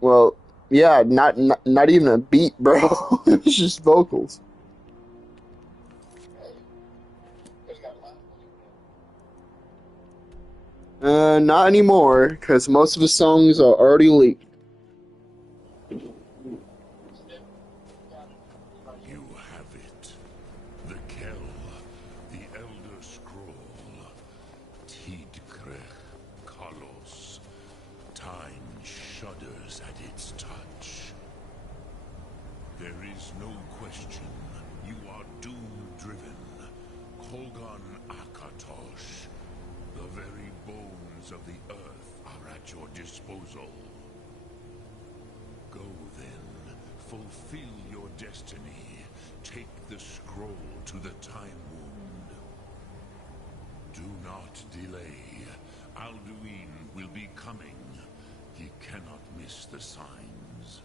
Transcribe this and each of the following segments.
Well, yeah, not even a beat, bro. It's just vocals. Not anymore, because most of the songs are already leaked. You have it. The Kell, the Elder Scroll. Tidkrech Kalos. Time shudders at its touch. There is no question. You are doom-driven. Kolgan Akatosh. The very bones of the earth are at your disposal. Go then. Fulfill your destiny. Take the scroll to the Time Wound. Do not delay. Alduin will be coming. He cannot miss the signs.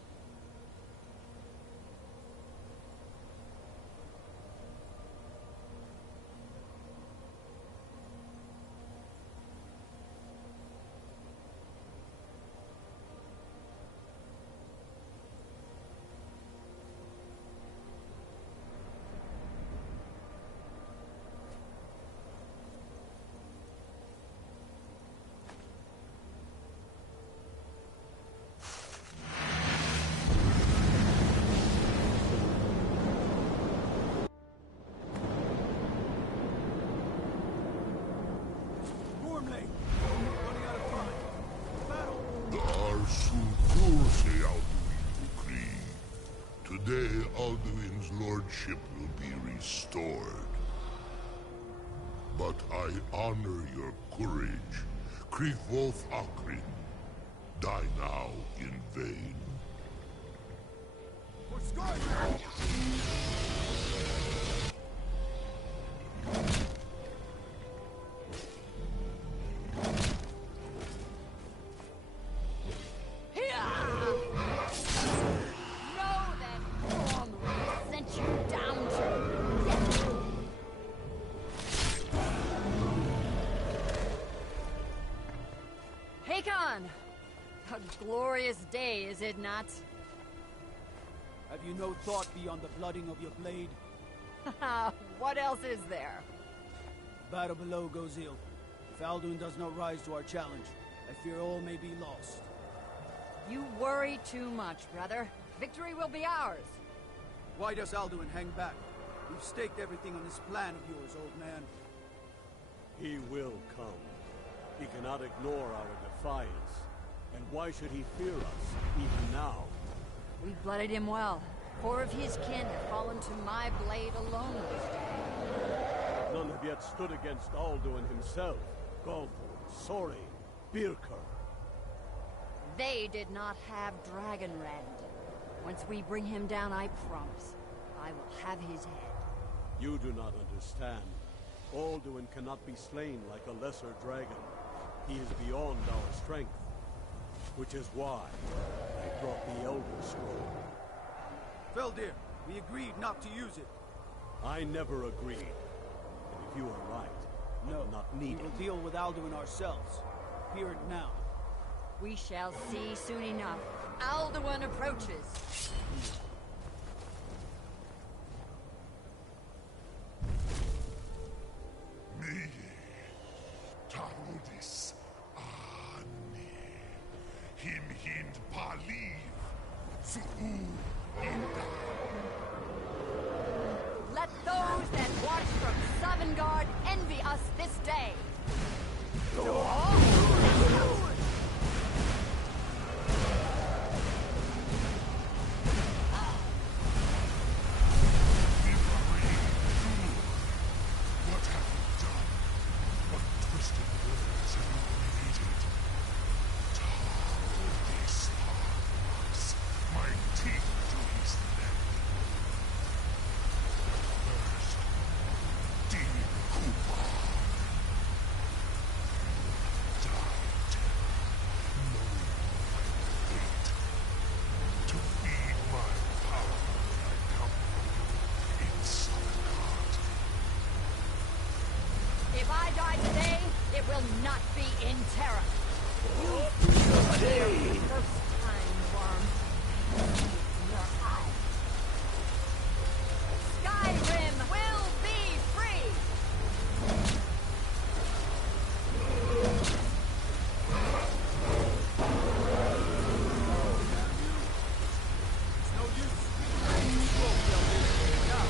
Today, Alduin's lordship will be restored. But I honor your courage. Krithwolf Akrin. Die now in vain. For Skyrim! A glorious day, is it not? Have you no thought beyond the blooding of your blade? What else is there? Battle below goes ill. If Alduin does not rise to our challenge, I fear all may be lost. You worry too much, brother. Victory will be ours. Why does Alduin hang back? We've staked everything on this plan of yours, old man. He will come. He cannot ignore our defiance. And why should he fear us, even now? We've blooded him well. 4 of his kin have fallen to my blade alone this day. None have yet stood against Alduin himself. Golthor, Sori, Birker. They did not have Dragonrend. Once we bring him down, I promise, I will have his head. You do not understand. Alduin cannot be slain like a lesser dragon. He is beyond our strength. Which is why I brought the Elder Scroll. Feldir, we agreed not to use it. I never agreed. And if you are right, I will not need it. We will deal with Alduin ourselves. Hear it now. We shall see soon enough. Alduin approaches. Me, Tarudis. Him hind paliv, su'u inda. Let those that watch from Sovngarde envy us this day. What have you done? What twisted words have you created? Tarudis harmless, my teeth to his neck. First, Dean Cooper. Died, knowing my fate. To feed my power, I come in Sovngarde. If I die today, It will not be in terror. You first time, worm. Your eyes. Skyrim will be free! No use. Now.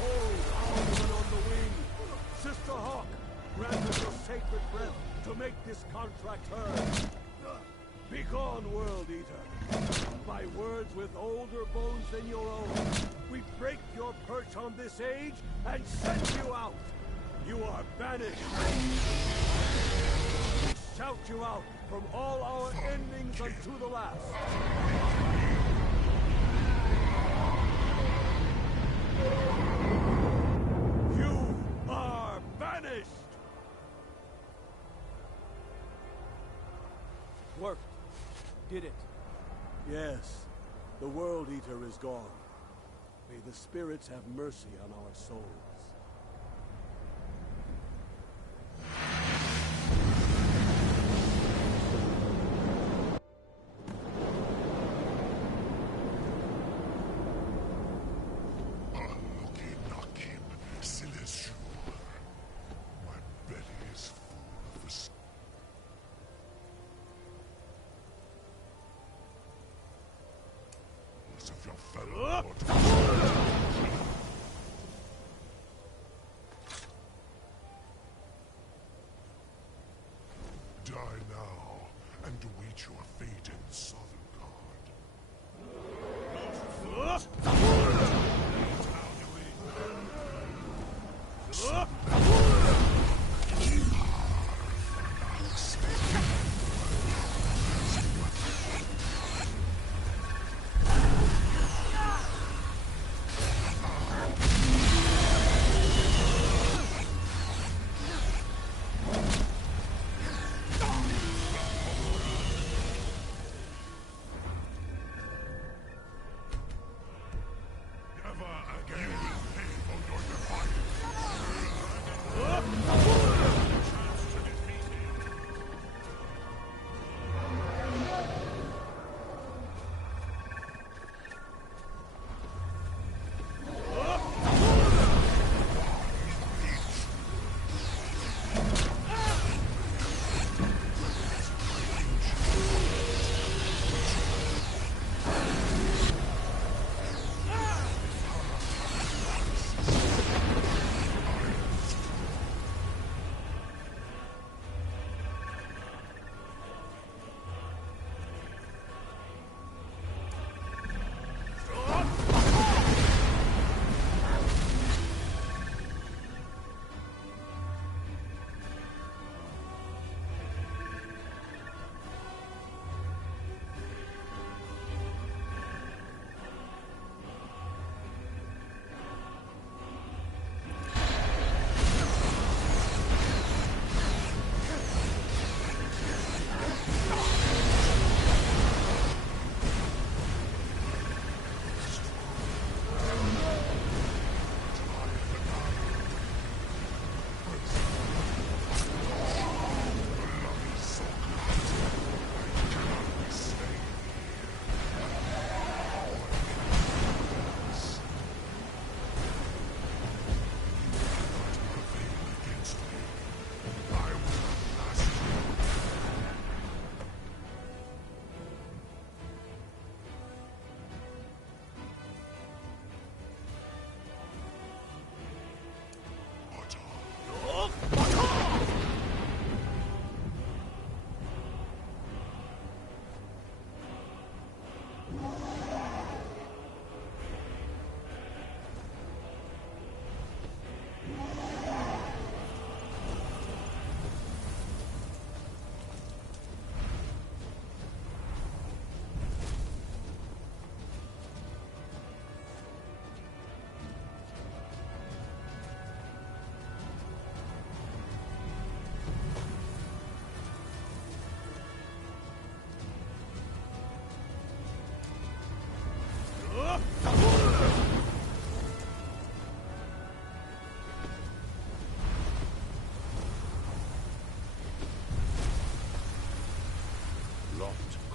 Hold Alderman on the wing. Sister Hawk, grant us your sacred breath to make this contract hers. Begone, World Eater. By words with older bones than your own, we break your perch on this age and send you out. You are banished. We shout you out from all our endings unto the last. You are banished! Worked. Did it. Yes, the World Eater is gone. May the spirits have mercy on our souls. Aluki Nakim Sileshu. My belly is full of the souls of your fellow mortals. Die now and await your fate in Sovngarde. Never again. You will pay for your defiance. Chance to defeat me.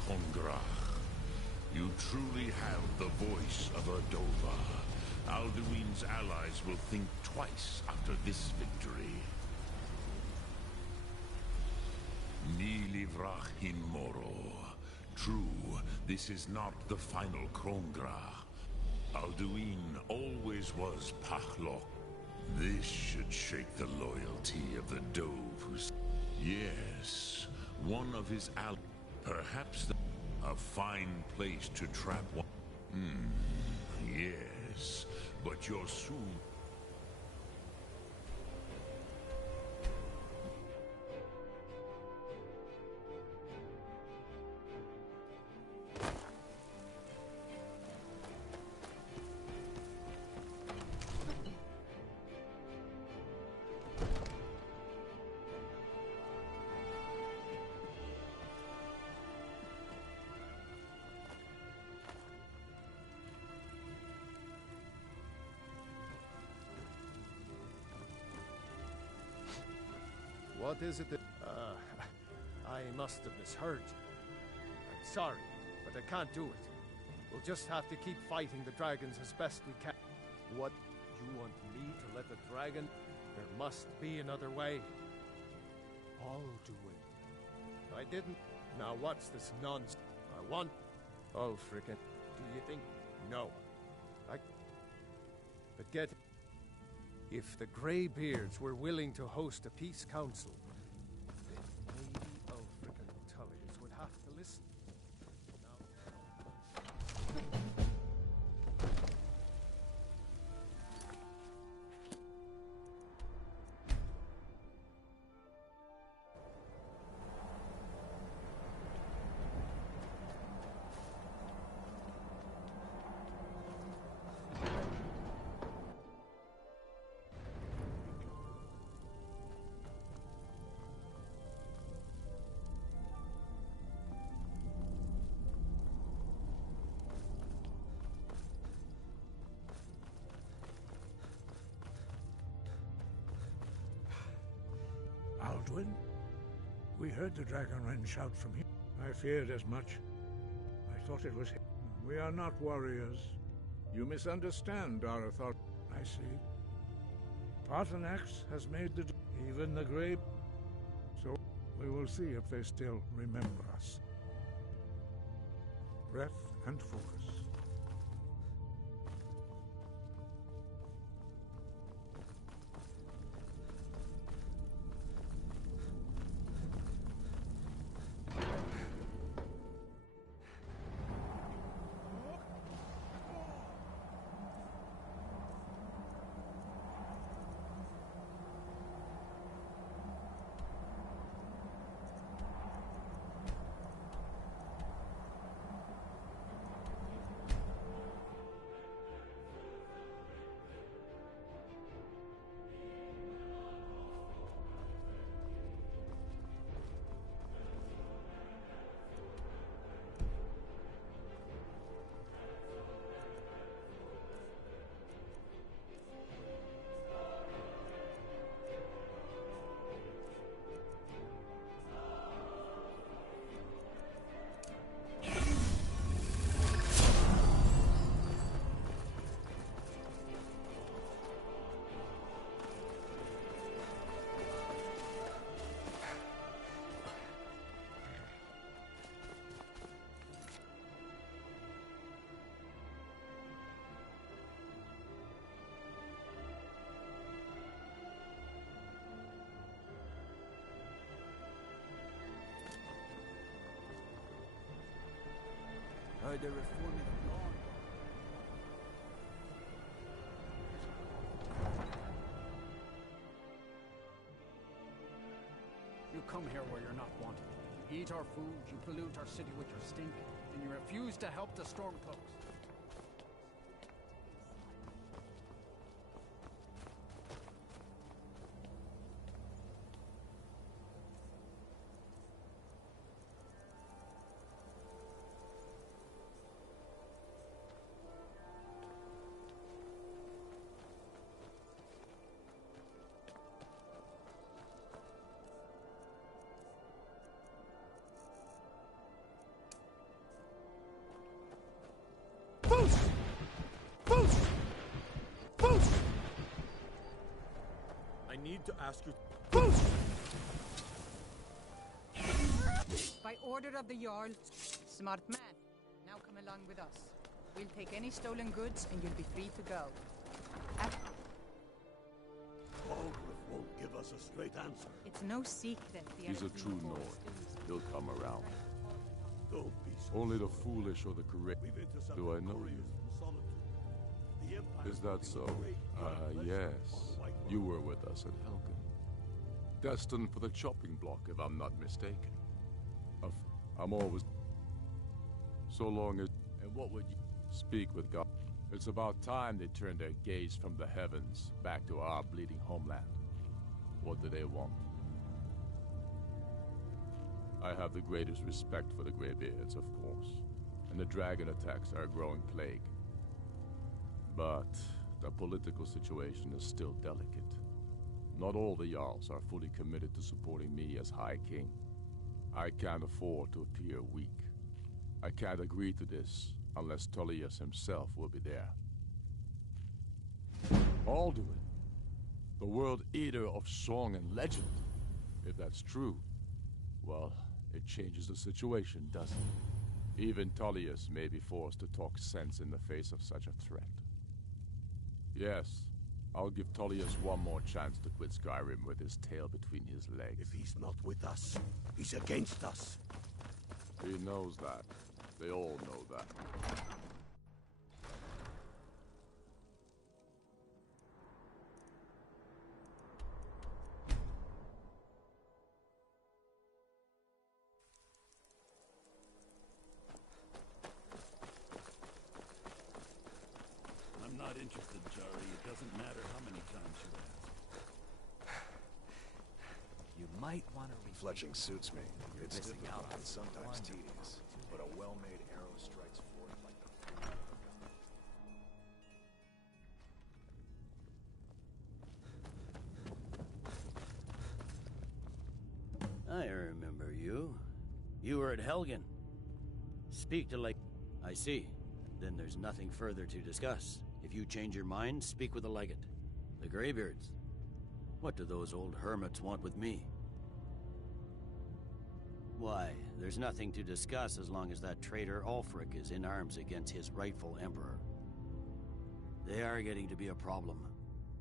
Kongrach. You truly have the voice of Erdova. Alduin's allies will think twice after this victory. Ni livrach in moro. True, this is not the final Kongrach. Alduin always was Pachlok. This should shake the loyalty of the Dove who's... Yes, one of his allies. Perhaps a fine place to trap one. Yes, but you're soon... What is it that... I must have misheard you. I'm sorry, but I can't do it. We'll just have to keep fighting the dragons as best we can. What? You want me to let the dragon... There must be another way. I'll do it. I didn't... Now what's this nonsense? I want... Oh, frickin'. Do you think... No. But get... If the Greybeards were willing to host a peace council, then maybe Ulfric and Tullius would have to listen. Alduin? We heard the Dragonren shout from here. I feared as much. I thought it was him. We are not warriors. You misunderstand our authority. I see. Paarthurnax has made the... even the Grey... So, we will see if they still remember us. Breath and focus. They're reforming the law. You come here where you're not wanted. You eat our food, you pollute our city with your stink, and you refuse to help the Stormcloaks. I need to ask you... By order of the Jarl, smart man. Now come along with us. We'll take any stolen goods and you'll be free to go. Aldrich won't give us a straight answer. It's no secret the He's a Arachnid true force Nord. is- He'll come around. Don't be so Only the sure. foolish or the correct. We've intercepted Do I know couriers you? from Solitude. The Empire Is that so? Yes. You were with us at Helgen. Destined for the chopping block, if I'm not mistaken. I'm always... So long as... And what would you... Speak with God. It's about time they turned their gaze from the heavens back to our bleeding homeland. What do they want? I have the greatest respect for the Greybeards, of course. And the dragon attacks are a growing plague. But the political situation is still delicate. Not all the Jarls are fully committed to supporting me as High King. I can't afford to appear weak. I can't agree to this unless Tullius himself will be there. Alduin, the world eater of song and legend. If that's true, well, it changes the situation, doesn't it? Even Tullius may be forced to talk sense in the face of such a threat. Yes, I'll give Tullius one more chance to quit Skyrim with his tail between his legs. If he's not with us, he's against us. He knows that. They all know that. I'm not interested, Jari. It doesn't matter how many times you ask. You might want to Fletching suits me. It's missing difficult out on and sometimes one. tedious, but a well-made arrow strikes forth like the I remember you. You were at Helgen. Speak to Lake... I see. Then there's nothing further to discuss. If you change your mind, speak with the Legate. The Greybeards. What do those old hermits want with me? Why, there's nothing to discuss as long as that traitor Ulfric is in arms against his rightful emperor. They are getting to be a problem.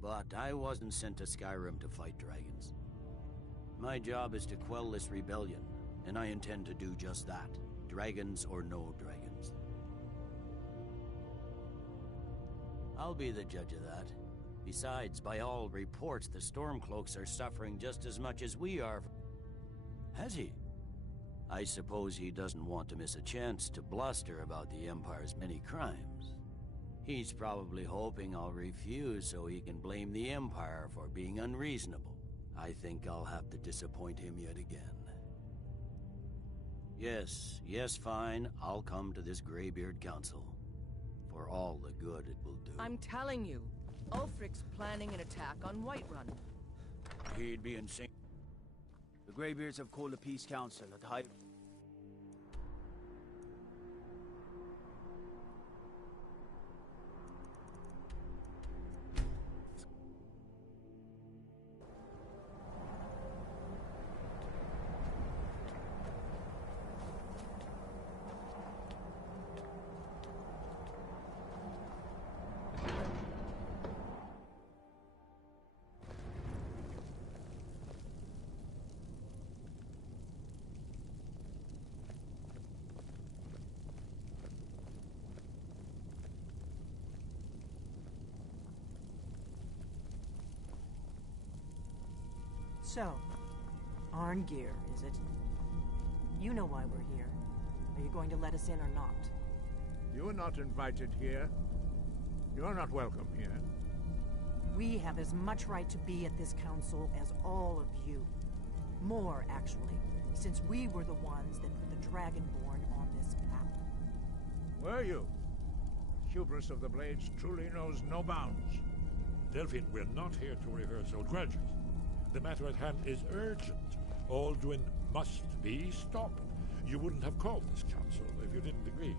But I wasn't sent to Skyrim to fight dragons. My job is to quell this rebellion, and I intend to do just that. Dragons or no dragons. I'll be the judge of that. Besides, by all reports, the Stormcloaks are suffering just as much as we are. Has he? I suppose he doesn't want to miss a chance to bluster about the Empire's many crimes. He's probably hoping I'll refuse so he can blame the Empire for being unreasonable. I think I'll have to disappoint him yet again. Yes, fine. I'll come to this Greybeard Council. For all the good it will do. I'm telling you, Ulfric's planning an attack on Whiterun. He'd be insane. The Greybeards have called a peace council at high... So, Arngeir, is it? You know why we're here. Are you going to let us in or not? You are not invited here. You're not welcome here. We have as much right to be at this council as all of you. More, actually, since we were the ones that put the Dragonborn on this path. Were you? Hubris of the Blades truly knows no bounds. Delphine, we're not here to rehearse old grudges. The matter at hand is urgent. Alduin must be stopped. You wouldn't have called this council if you didn't agree.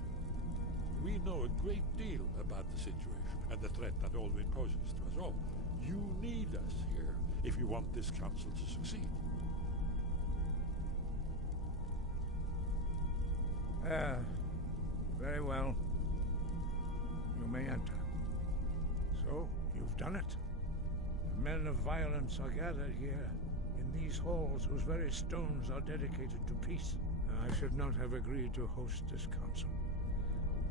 We know a great deal about the situation and the threat that Alduin poses to us all. You need us here, if you want this council to succeed. Very well. You may enter. So, you've done it. The men of violence are gathered here, in these halls whose very stones are dedicated to peace. I should not have agreed to host this council.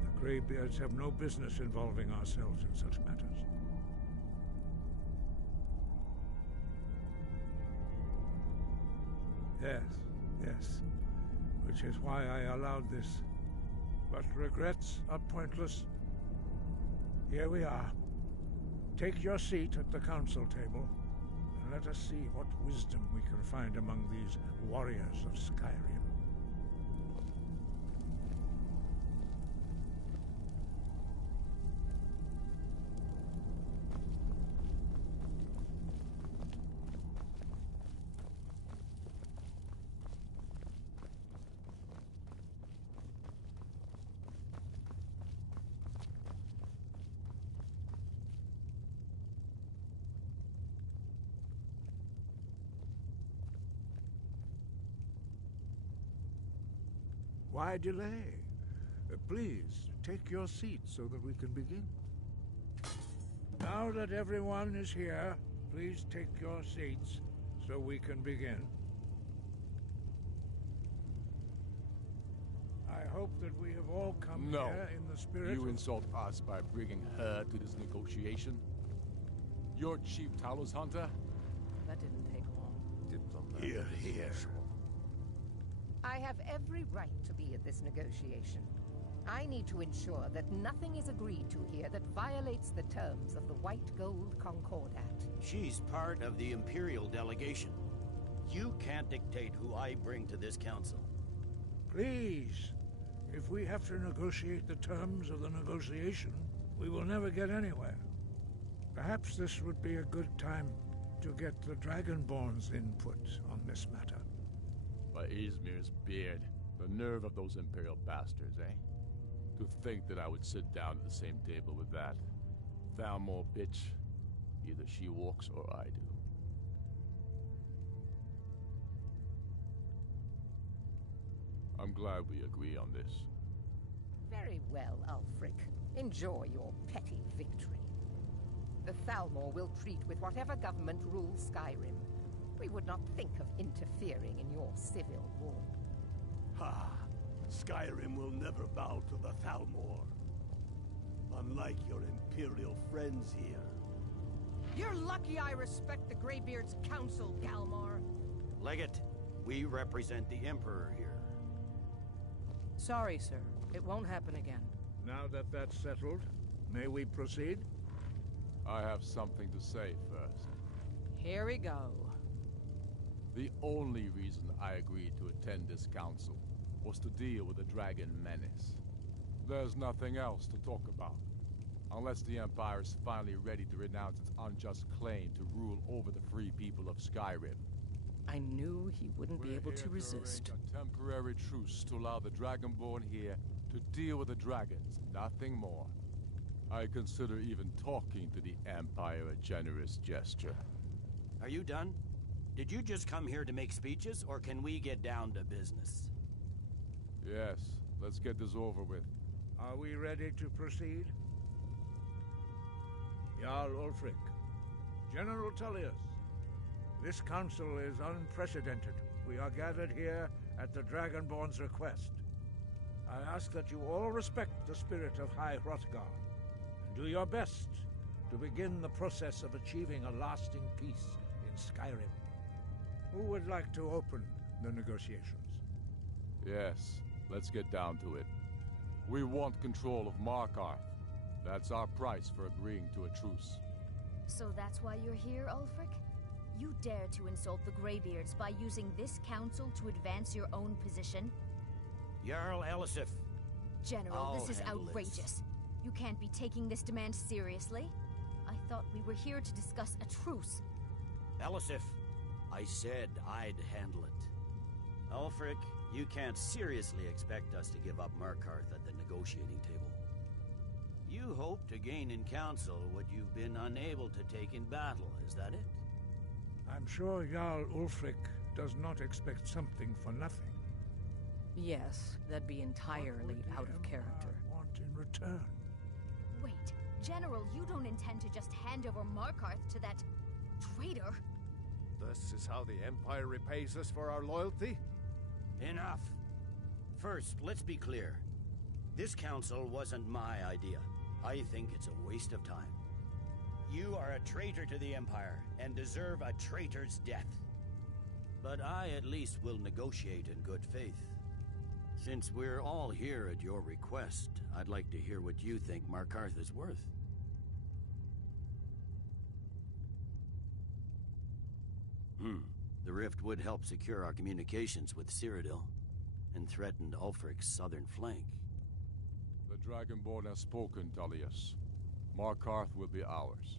The Greybeards have no business involving ourselves in such matters. Yes. Which is why I allowed this. But regrets are pointless. Here we are. Take your seat at the council table, and let us see what wisdom we can find among these warriors of Skyrim. Why delay? Please, take your seat so that we can begin. Now that everyone is here, please take your seats so we can begin. I hope that we have all come here in the spirit You of... insult us by bringing her to this negotiation? You're Chief Talos Hunter? That didn't take long. Here. I have every right to be at this negotiation. I need to ensure that nothing is agreed to here that violates the terms of the White Gold Concordat. She's part of the Imperial delegation. You can't dictate who I bring to this council. Please, if we have to negotiate the terms of the negotiation, we will never get anywhere. Perhaps this would be a good time to get the Dragonborn's input on this matter. By Izmir's beard, the nerve of those Imperial bastards, eh? To think that I would sit down at the same table with that Thalmor bitch. Either she walks or I do. I'm glad we agree on this. Very well, Ulfric. Enjoy your petty victory. The Thalmor will treat with whatever government rules Skyrim. We would not think of interfering in your civil war. Ha! Skyrim will never bow to the Thalmor. Unlike your Imperial friends here. You're lucky I respect the Greybeard's counsel, Galmar. Legate, we represent the Emperor here. Sorry, sir. It won't happen again. Now that that's settled, may we proceed? I have something to say first. Here we go. The only reason I agreed to attend this council was to deal with the dragon menace. There's nothing else to talk about. Unless the Empire is finally ready to renounce its unjust claim to rule over the free people of Skyrim. I knew he wouldn't be able to We're here resist. arrange a temporary truce to allow the Dragonborn here to deal with the dragons, nothing more. I consider even talking to the Empire a generous gesture. Are you done? Did you just come here to make speeches, or can we get down to business? Yes, let's get this over with. Are we ready to proceed? Jarl Ulfric, General Tullius, this council is unprecedented. We are gathered here at the Dragonborn's request. I ask that you all respect the spirit of High Hrothgar, and do your best to begin the process of achieving a lasting peace in Skyrim. Who would like to open the negotiations? Yes, let's get down to it. We want control of Markarth. That's our price for agreeing to a truce. So that's why you're here, Ulfric? You dare to insult the Greybeards by using this council to advance your own position? Jarl Elisif. General, this is outrageous. You can't be taking this demand seriously. I thought we were here to discuss a truce. Elisif, I said I'd handle it. Ulfric, you can't seriously expect us to give up Markarth at the negotiating table. You hope to gain in council what you've been unable to take in battle, is that it? I'm sure Jarl Ulfric does not expect something for nothing. Yes, that'd be entirely out of character. Want in return? Wait, General, you don't intend to just hand over Markarth to that traitor? This is how the Empire repays us for our loyalty? Enough. First, let's be clear. This council wasn't my idea. I think it's a waste of time. You are a traitor to the Empire and deserve a traitor's death. But I at least will negotiate in good faith. Since we're all here at your request, I'd like to hear what you think Markarth is worth. The rift would help secure our communications with Cyrodiil, and threatened Ulfric's southern flank. The Dragonborn has spoken, Tullius. Markarth will be ours.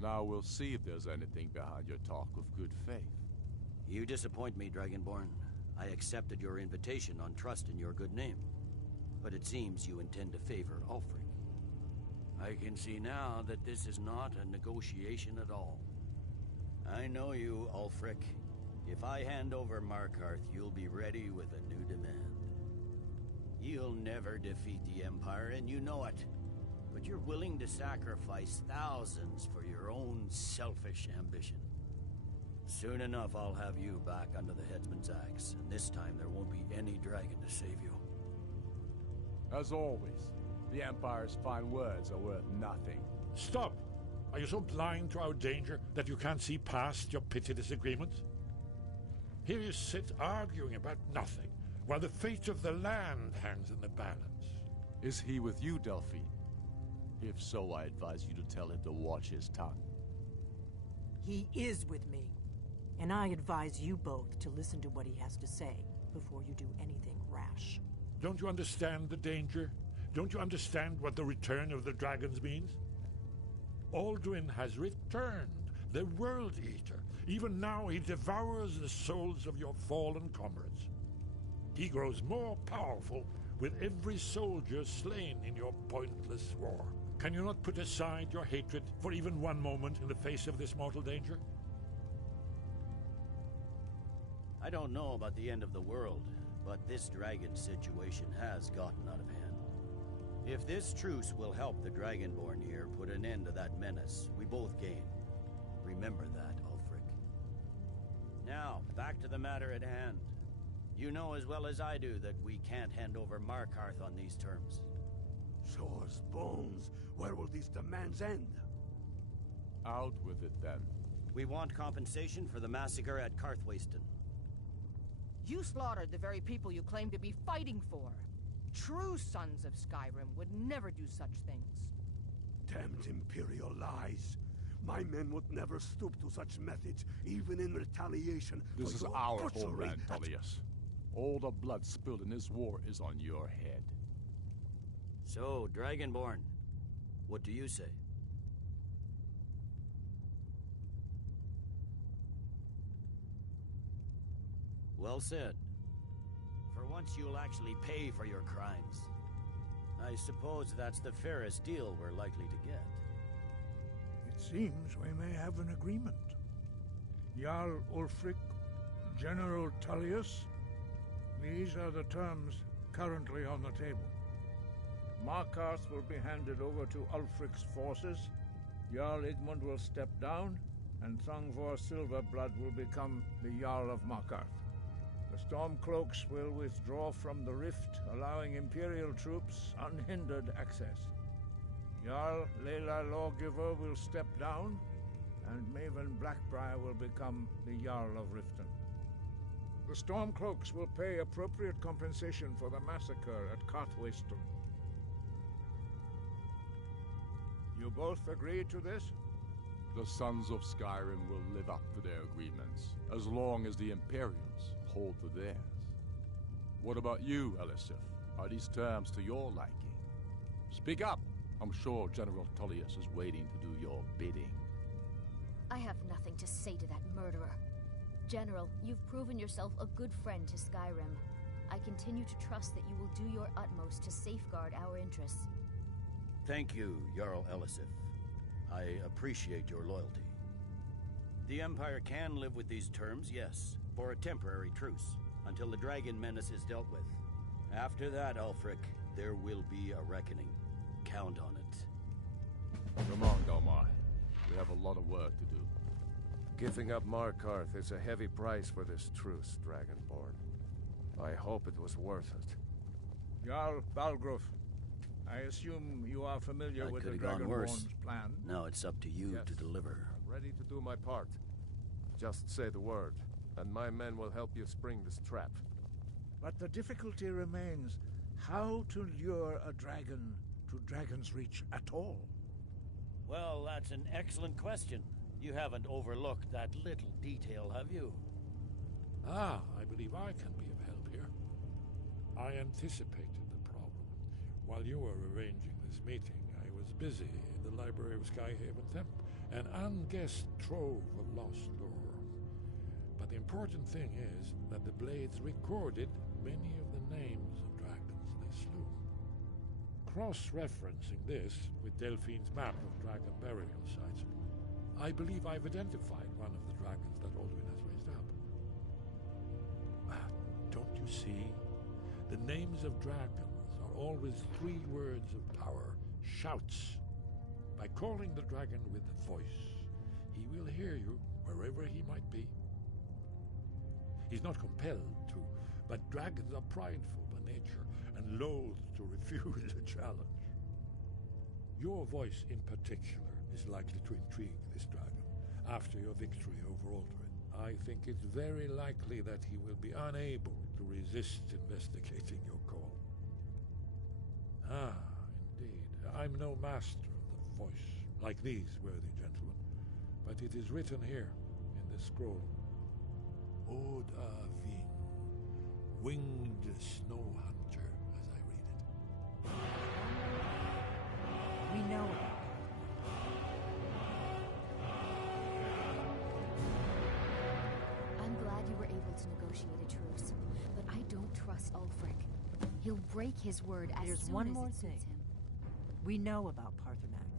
Now we'll see if there's anything behind your talk of good faith. You disappoint me, Dragonborn. I accepted your invitation on trust in your good name. But it seems you intend to favor Ulfric. I can see now that this is not a negotiation at all. I know you, Ulfric. If I hand over Markarth, you'll be ready with a new demand. You'll never defeat the Empire, and you know it. But you're willing to sacrifice thousands for your own selfish ambition. Soon enough, I'll have you back under the headsman's axe, and this time there won't be any dragon to save you. As always, the Empire's fine words are worth nothing. Stop! Are you so blind to our danger that you can't see past your petty disagreements? Here you sit arguing about nothing, while the fate of the land hangs in the balance. Is he with you, Delphine? If so, I advise you to tell him to watch his tongue. He is with me. And I advise you both to listen to what he has to say before you do anything rash. Don't you understand the danger? Don't you understand what the return of the dragons means? Alduin has returned, the World Eater. Even now he devours the souls of your fallen comrades. He grows more powerful with every soldier slain in your pointless war. Can you not put aside your hatred for even one moment in the face of this mortal danger? I don't know about the end of the world, but this dragon situation has gotten out of hand. If this truce will help the Dragonborn here put an end to that menace, we both gain. Remember that, Ulfric. Now, back to the matter at hand. You know as well as I do that we can't hand over Markarth on these terms. Show us bones. Where will these demands end? Out with it, then. We want compensation for the massacre at Karthwasten. You slaughtered the very people you claim to be fighting for. True sons of Skyrim would never do such things. Damned Imperial lies. My men would never stoop to such methods, even in retaliation. This is your our butchery. homeland, Tullius. All the blood spilled in this war is on your head. So, Dragonborn, what do you say? Well said. For once you'll actually pay for your crimes. I suppose that's the fairest deal we're likely to get. It seems we may have an agreement. Jarl Ulfric, General Tullius, these are the terms currently on the table. Markarth will be handed over to Ulfric's forces, Jarl Igmund will step down, and Thongvor Silverblood will become the Jarl of Markarth. The Stormcloaks will withdraw from the rift, allowing Imperial troops unhindered access. Jarl Leila Lawgiver will step down, and Maven Blackbriar will become the Jarl of Riften. The Stormcloaks will pay appropriate compensation for the massacre at Karthwasten. You both agree to this? The Sons of Skyrim will live up to their agreements, as long as the Imperials hold to theirs. What about you, Elisif? Are these terms to your liking? Speak up! I'm sure General Tullius is waiting to do your bidding. I have nothing to say to that murderer. General, you've proven yourself a good friend to Skyrim. I continue to trust that you will do your utmost to safeguard our interests. Thank you, Jarl Elisif. I appreciate your loyalty. The Empire can live with these terms, yes, for a temporary truce, until the dragon menace is dealt with. After that, Ulfric, there will be a reckoning. Count on it. Come on, Galmar. We have a lot of work to do. Giving up Markarth is a heavy price for this truce, Dragonborn. I hope it was worth it. Jarl Balgruf, I assume you are familiar with the Dragonborn's plan? Now it's up to you to deliver. I'm ready to do my part. Just say the word, and my men will help you spring this trap. But the difficulty remains how to lure a dragon to Dragon's Reach at all. Well, that's an excellent question. You haven't overlooked that little detail, have you? Ah, I believe I can be of help here. I anticipated the problem. While you were arranging this meeting, I was busy in the library of Skyhaven Temp, an unguessed trove of lost lore. But the important thing is that the Blades recorded many of the names of dragons they slew. Cross-referencing this with Delphine's map of dragon burial sites, I believe I've identified one of the dragons that Alduin has raised up. Don't you see? The names of dragons are always 3 words of power, shouts. By calling the dragon with the voice, he will hear you wherever he might be. He's not compelled to, but dragons are prideful by nature and loath to refuse a challenge. Your voice in particular is likely to intrigue this dragon after your victory over Alduin. I think it's very likely that he will be unable to resist investigating your call. Ah, indeed. I'm no master of the voice, like these worthy gentlemen, but it is written here in the scroll. Oda Vin, winged snow hunter, as I read it. We know it. I'm glad you were able to negotiate a truce, but I don't trust Ulfric. He'll break his word as There's soon one as more it thing. suits him. We know about Paarthurnax.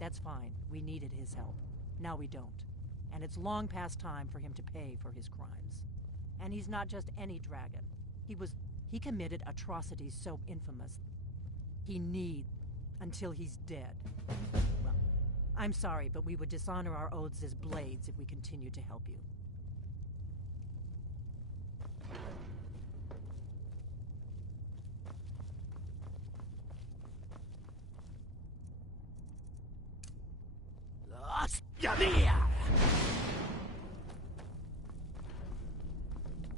That's fine. We needed his help. Now we don't. And it's long past time for him to pay for his crimes. And he's not just any dragon. He committed atrocities so infamous. He need until he's dead. Well, I'm sorry, but we would dishonor our oaths as blades if we continued to help you.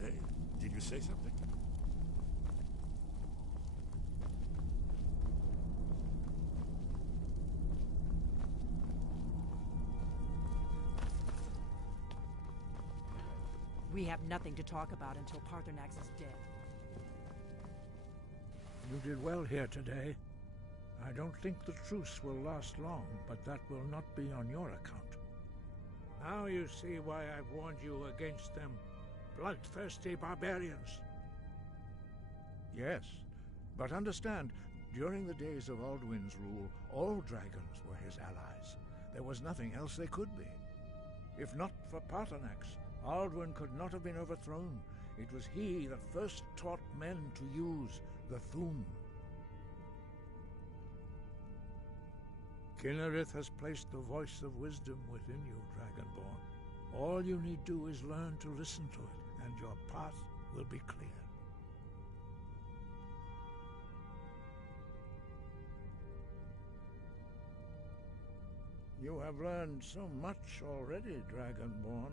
Hey, did you say something? We have nothing to talk about until Paarthurnax is dead. You did well here today. I don't think the truce will last long, but that will not be on your account. Now you see why I've warned you against them bloodthirsty barbarians. Yes, but understand, during the days of Alduin's rule, all dragons were his allies. There was nothing else they could be. If not for Paarthurnax, Alduin could not have been overthrown. It was he that first taught men to use the Thum. Kinnerith has placed the voice of wisdom within you, Dragonborn. All you need do is learn to listen to it, and your path will be clear. You have learned so much already, Dragonborn.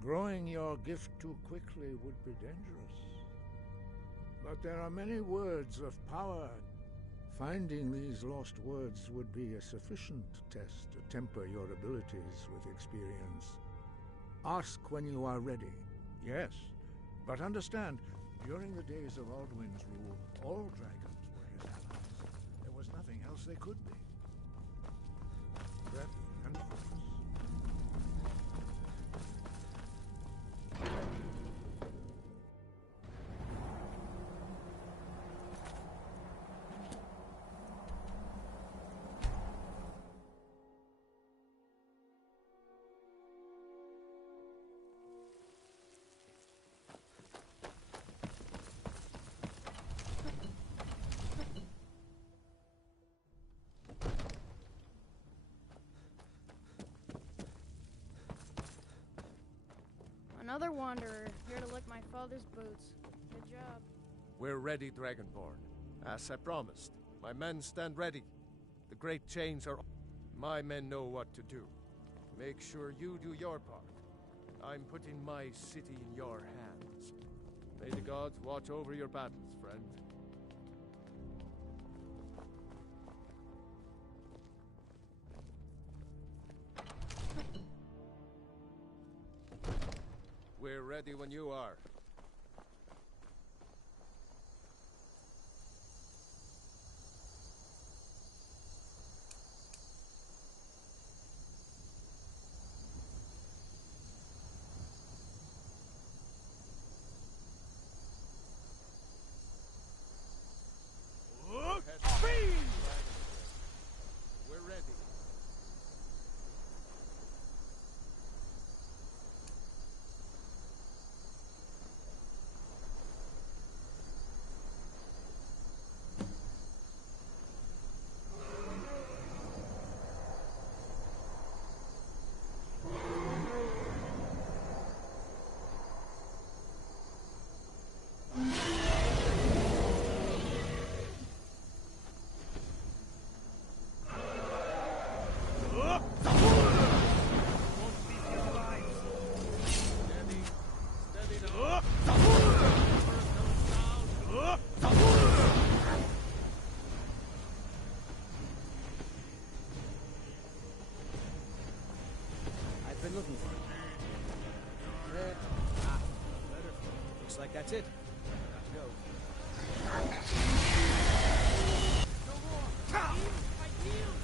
Growing your gift too quickly would be dangerous. But there are many words of power. Finding these lost words would be a sufficient test to temper your abilities with experience. Ask when you are ready. Yes, but understand, during the days of Alduin's rule, all dragons were his allies. There was nothing else they could be. Breath and force. Another wanderer, here to lick my father's boots. Good job. We're ready, Dragonborn. As I promised, my men stand ready. The great chains are... My men know what to do. Make sure you do your part. I'm putting my city in your hands. May the gods watch over your battles, friend. We're ready when you are. We're ready. I've been looking for it. Red. Letter. Looks like that's it. Got to go. No more! I yield!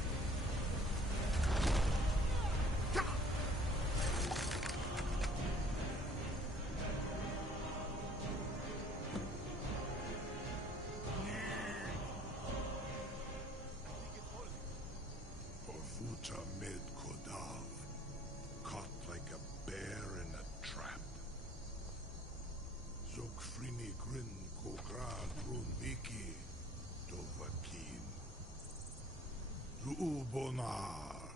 Orvuta med Kodav, caught like a bear in a trap. Zogfrini grin kogra grunviki dovakin. Zuubonar,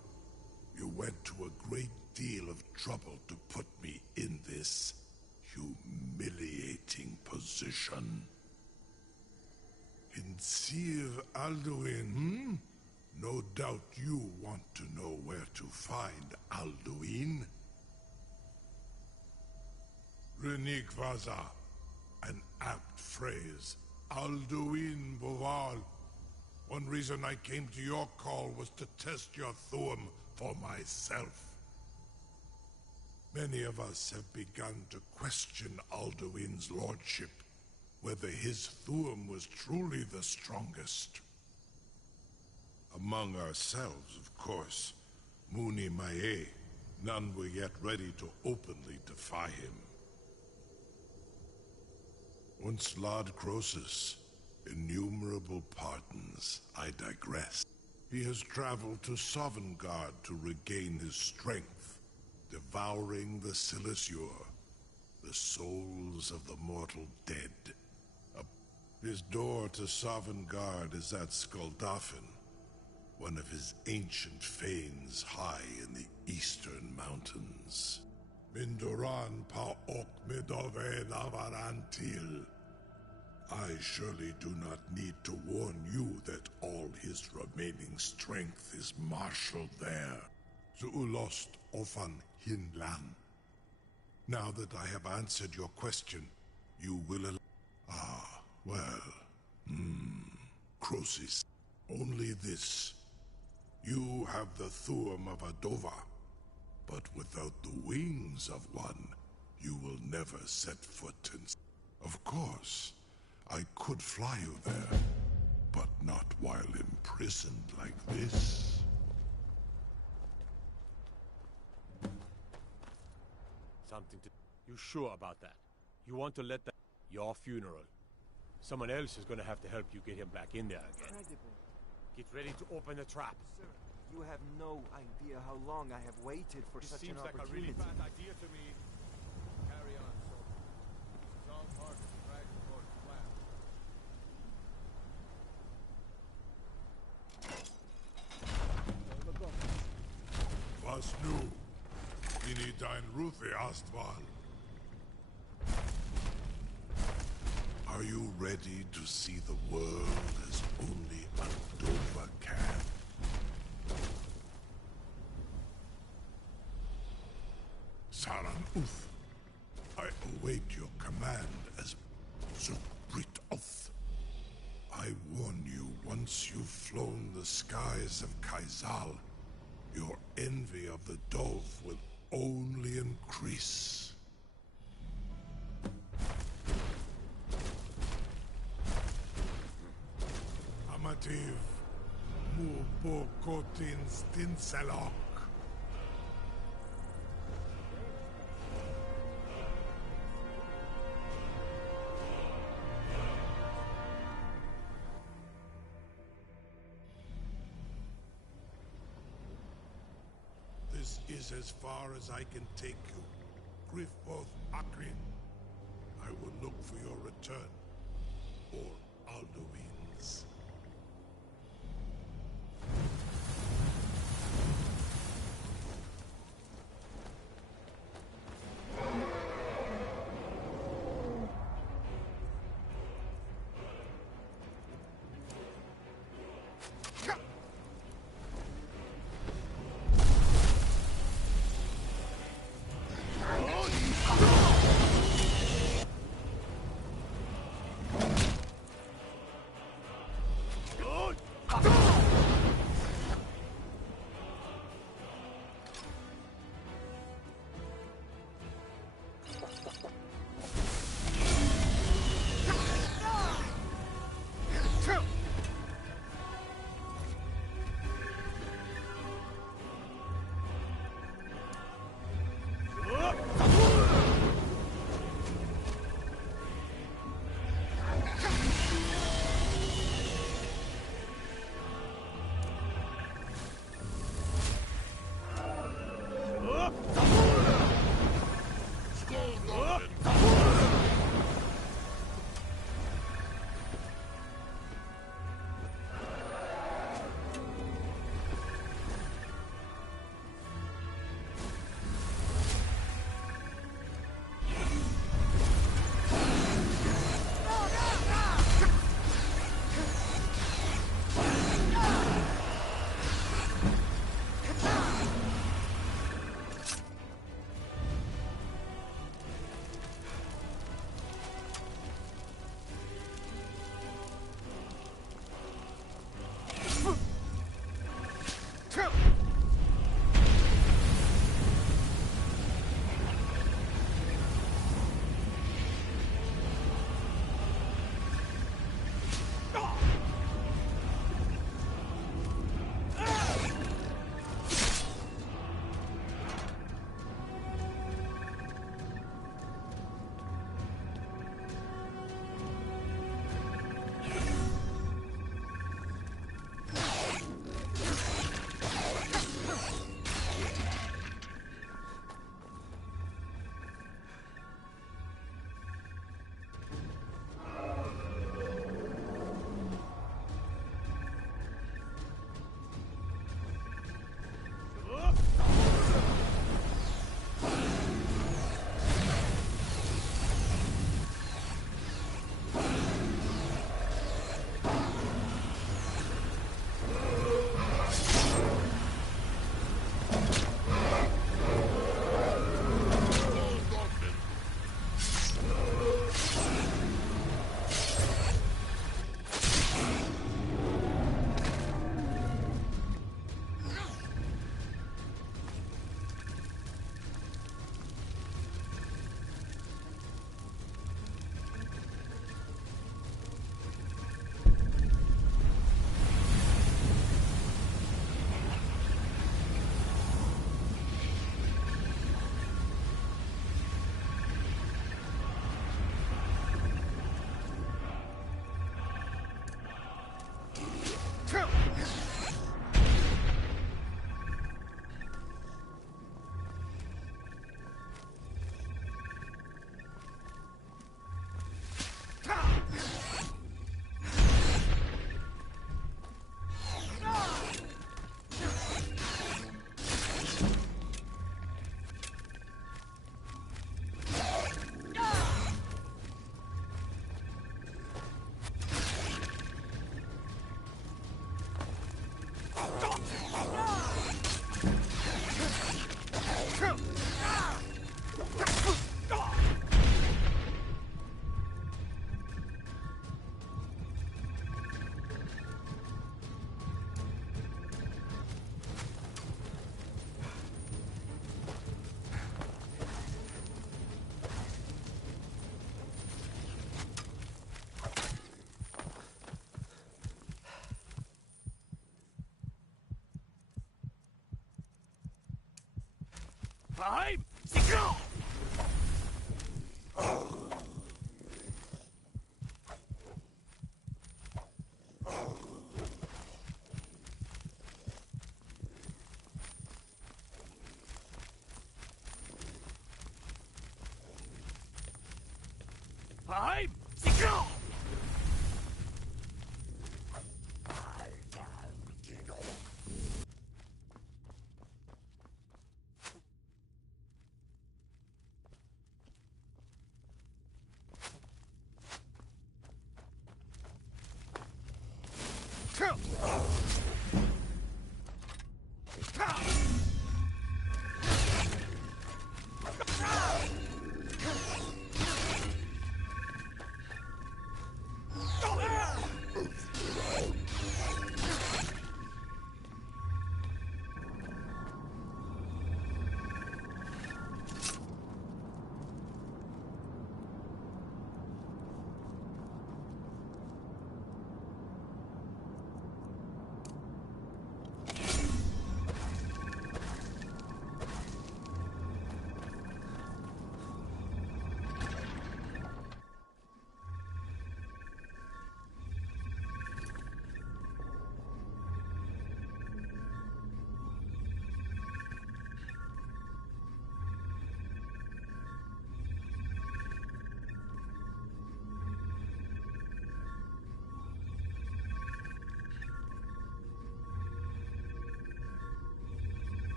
you went to a great deal of trouble to put me in this humiliating position. In Sir Alduin, No doubt you want to know where to find Alduin. Renik Vaza, an apt phrase. Alduin Boval. One reason I came to your call was to test your Thuum for myself. Many of us have begun to question Alduin's lordship, whether his Thuum was truly the strongest. Among ourselves, of course, Muni Mae, none were yet ready to openly defy him. Once Lord Croesus, innumerable pardons, I digress. He has traveled to Sovngarde to regain his strength, devouring the Silesure, the souls of the mortal dead. His door to Sovngarde is at Skuldafn, one of his ancient fanes high in the eastern mountains. Mindoran pa ok midove lavarantil. I surely do not need to warn you that all his remaining strength is marshaled there. Zuulost ofan hinlan. Now that I have answered your question, you will Croesus. Only this. You have the Thuum of Adova, but without the wings of one, you will never set foot in... Of course, I could fly you there, but not while imprisoned like this. Something to... You sure about that? You want to let that... Your funeral. Someone else is gonna have to help you get him back in there again. Incredible. Get ready to open the trap. Sir, you have no idea how long I have waited for This such seems an like a opportunity. really bad idea to me. Carry on, soldier. This is all part of the Dragonborn's plan. Was nu? Ini dein Ruthi Astval. Are you ready to see the world as only Andova can? Saran Uth, I await your command as Zukbrit Oth. I warn you, once you've flown the skies of Kaizal, your envy of the Dove will only increase. Amativ Mubokotin Stinselok. This is as far as I can take you. Griffboth Akrin. I will look for your return. Or Alduin's.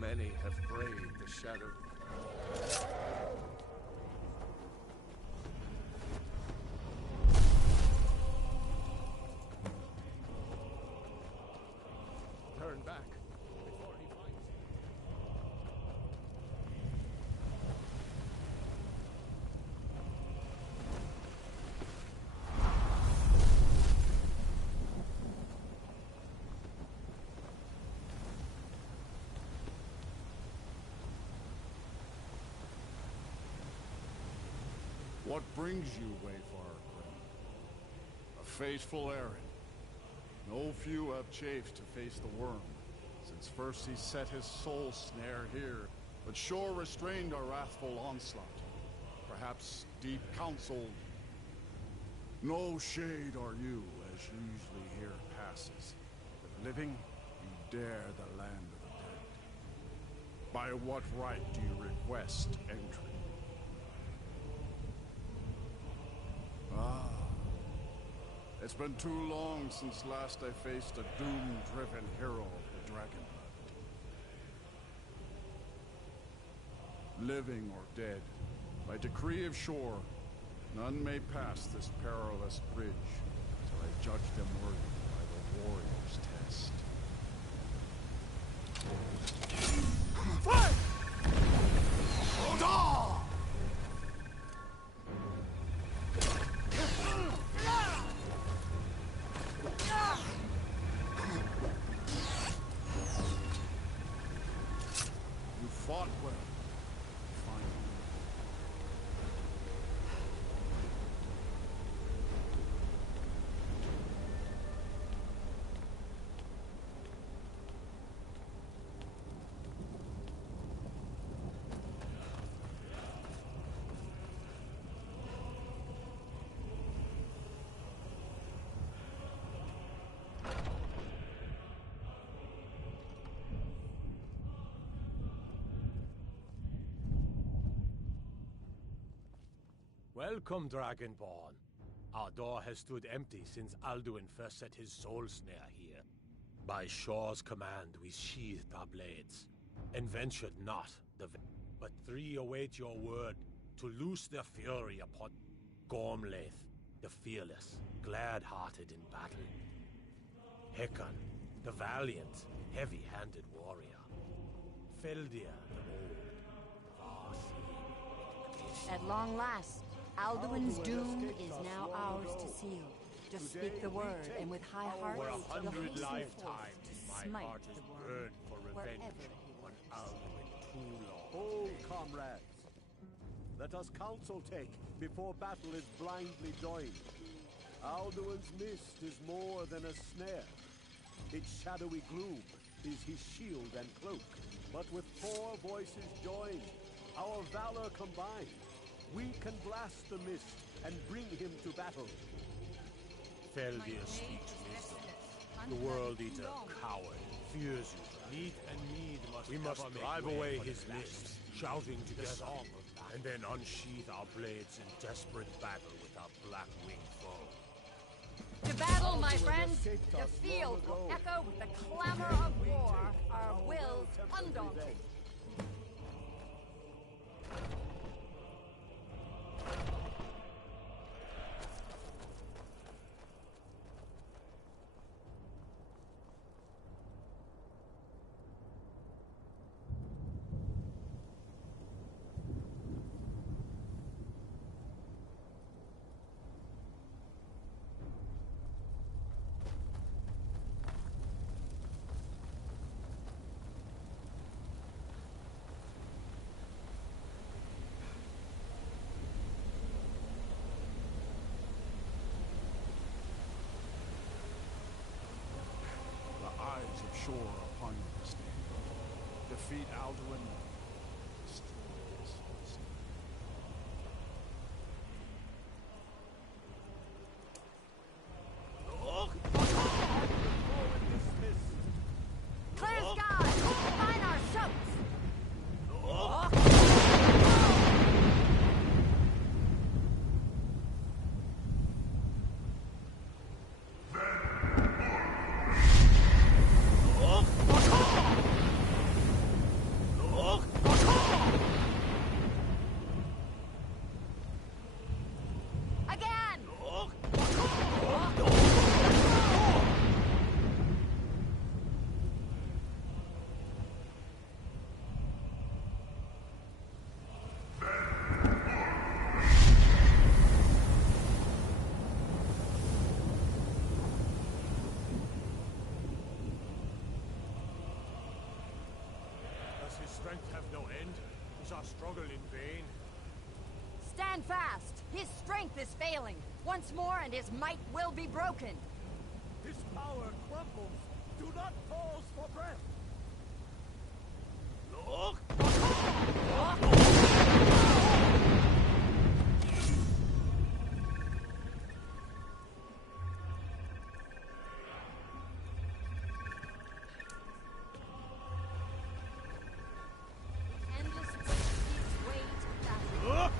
Many have braved the shadow. Turn back before he finds you. What brings you, Wayfarer Grim? A faithful errand. No few have chafed to face the worm, since first he set his soul snare here, but sure restrained our wrathful onslaught. Perhaps deep counseled. No shade are you, as usually here passes. But living, you dare the land of the dead. By what right do you request entry? Ah, it's been too long since last I faced a doom-driven hero of the Dragonblood. Living or dead, by decree of shore, none may pass this perilous bridge till I judge them worthy by the warrior's test. Fight! Hold You fought well. Fine. Welcome, Dragonborn. Our door has stood empty since Alduin first set his soul snare here. By Shaw's command, we sheathed our blades, and ventured not but three await your word to loose their fury upon Gormlaith, the fearless, glad-hearted in battle. Hekon, the valiant, heavy-handed warrior. Feldir, the bold, far-seeing. At long last, Alduin's doom is now ours to seal. Just speak the word, and with high heart, For 100 you'll hasten lifetimes, forth to my smite heart has the world, burned for revenge wherever he on lives. Alduin too long. Hold, comrades. Let us counsel take before battle is blindly joined. Alduin's mist is more than a snare. Its shadowy gloom is his shield and cloak. But with 4 voices joined, our valor combined, we can blast the mist and bring him to battle. Feldir speaks wisdom. The World Eater, coward, fears you. Meat and mead we must drive away his mist, shouting together, and then unsheath our blades in desperate battle with our black-winged foe. To battle, my friends! The field will echo with the clamor of war, our wills undaunted. of shore upon you this day. Defeat Alduin, destroy this city. Clear skies! Find our ships! Again! Does his strength have no end? Is our struggle in vain? Stand fast! His strength is failing. Once more and his might will be broken. His power crumbles. Do not pause for breath. Endless gives way to battle.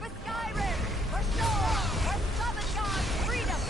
For Skyrim! For shore! For Sovngarde's freedom!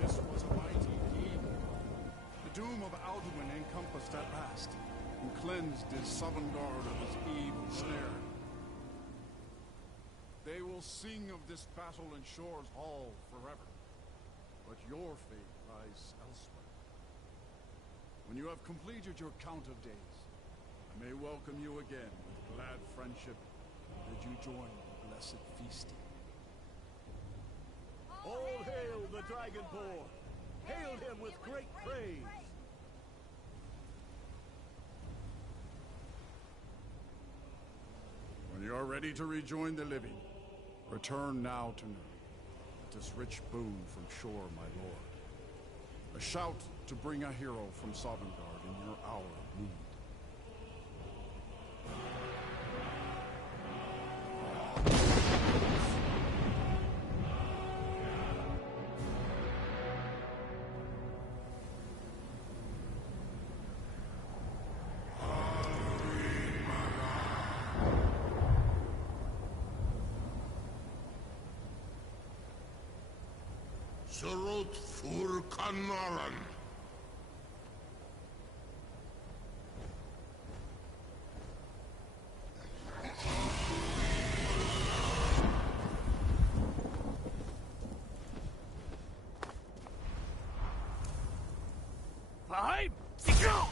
This was a mighty deed. The doom of Alduin encompassed at last, and cleansed his Sovngarde of his evil snare. They will sing of this battle in Shore's Hall forever, but your fate lies elsewhere. When you have completed your count of days, I may welcome you again with glad friendship, and bid you join the blessed feasting. All hail the Dragonborn! Hail him with great praise! When you are ready to rejoin the living, return now to Nuri, with this rich boon from Shore, my lord. A shout to bring a hero from Sovngarde in your hour of need. Surut fur Kanaran. Fahim! Secure!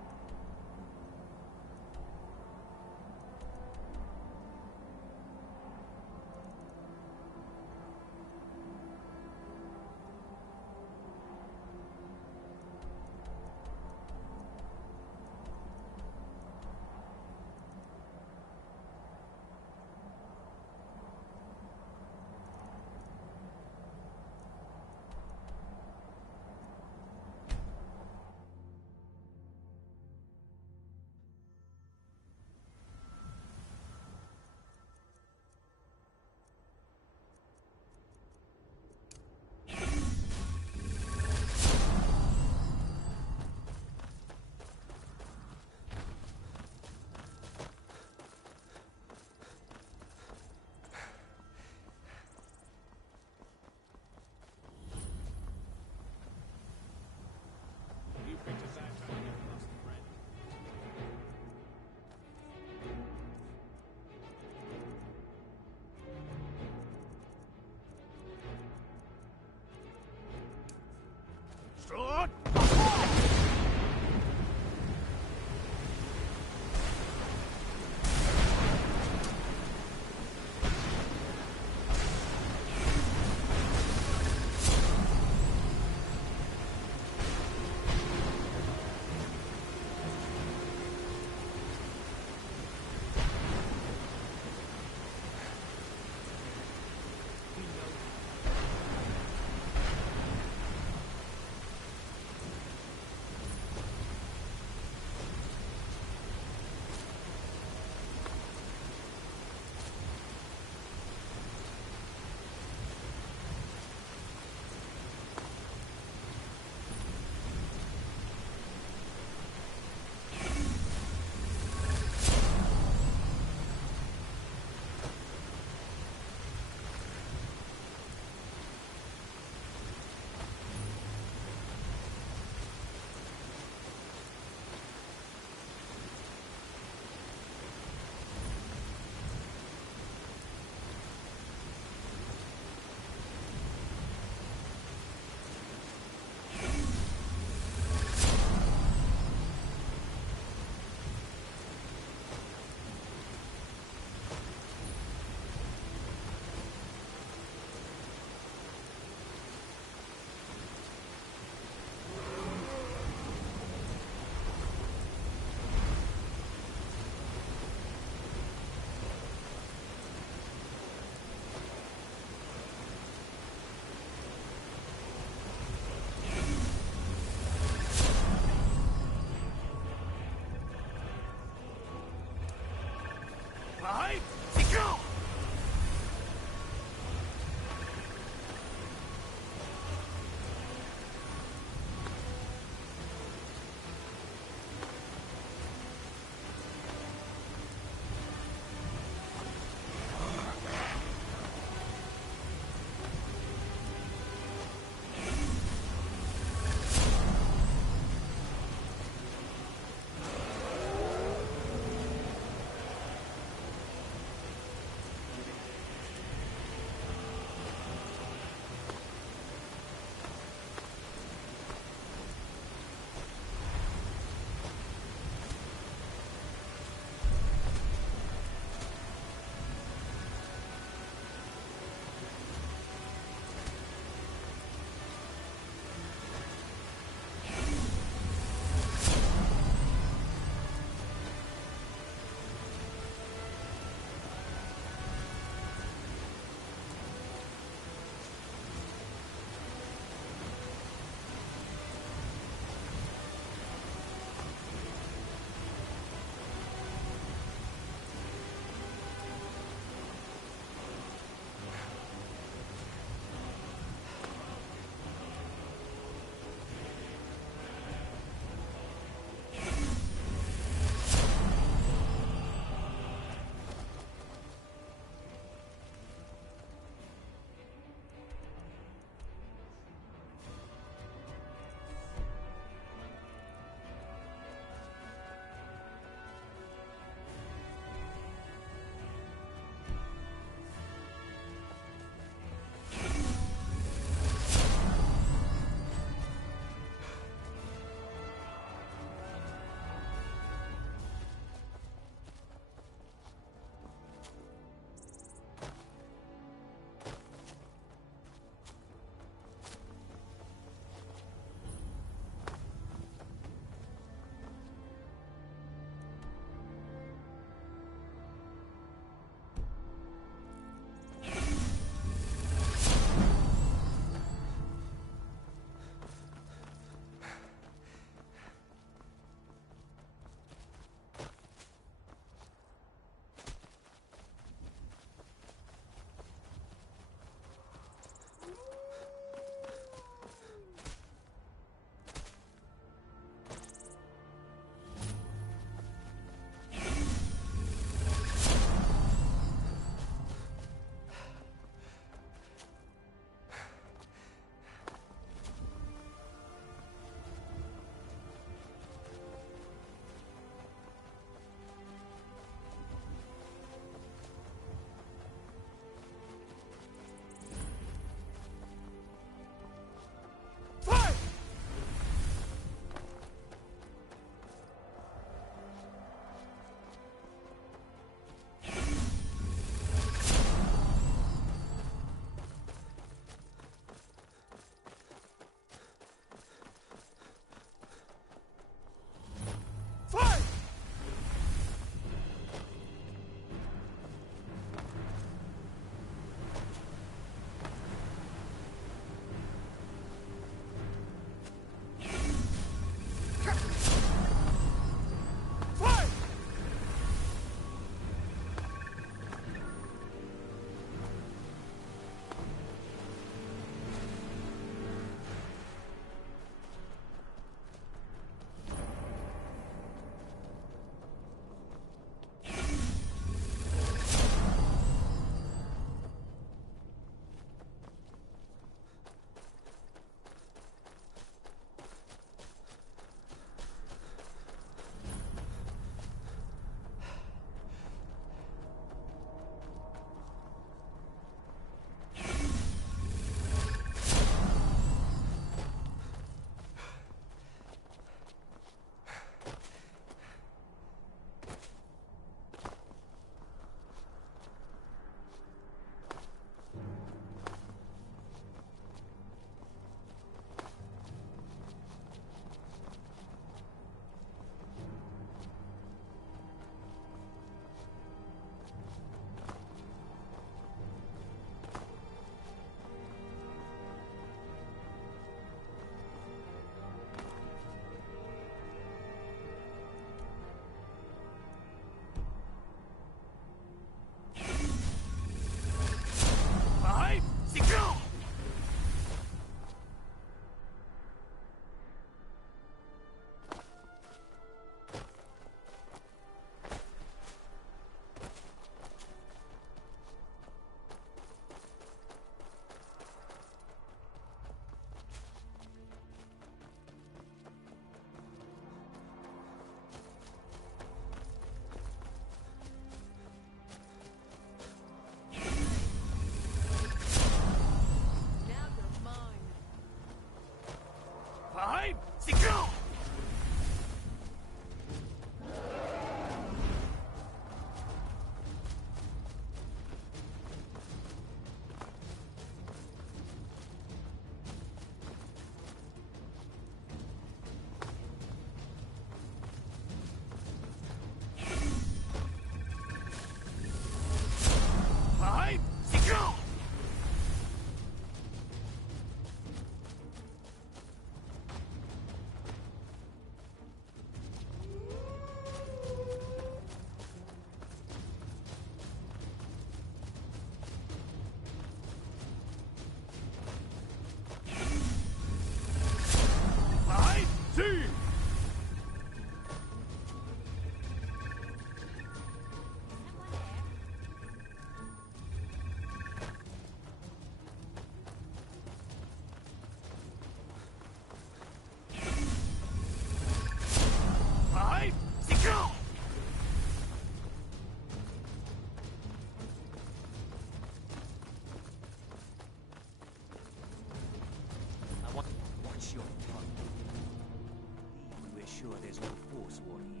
swore to you.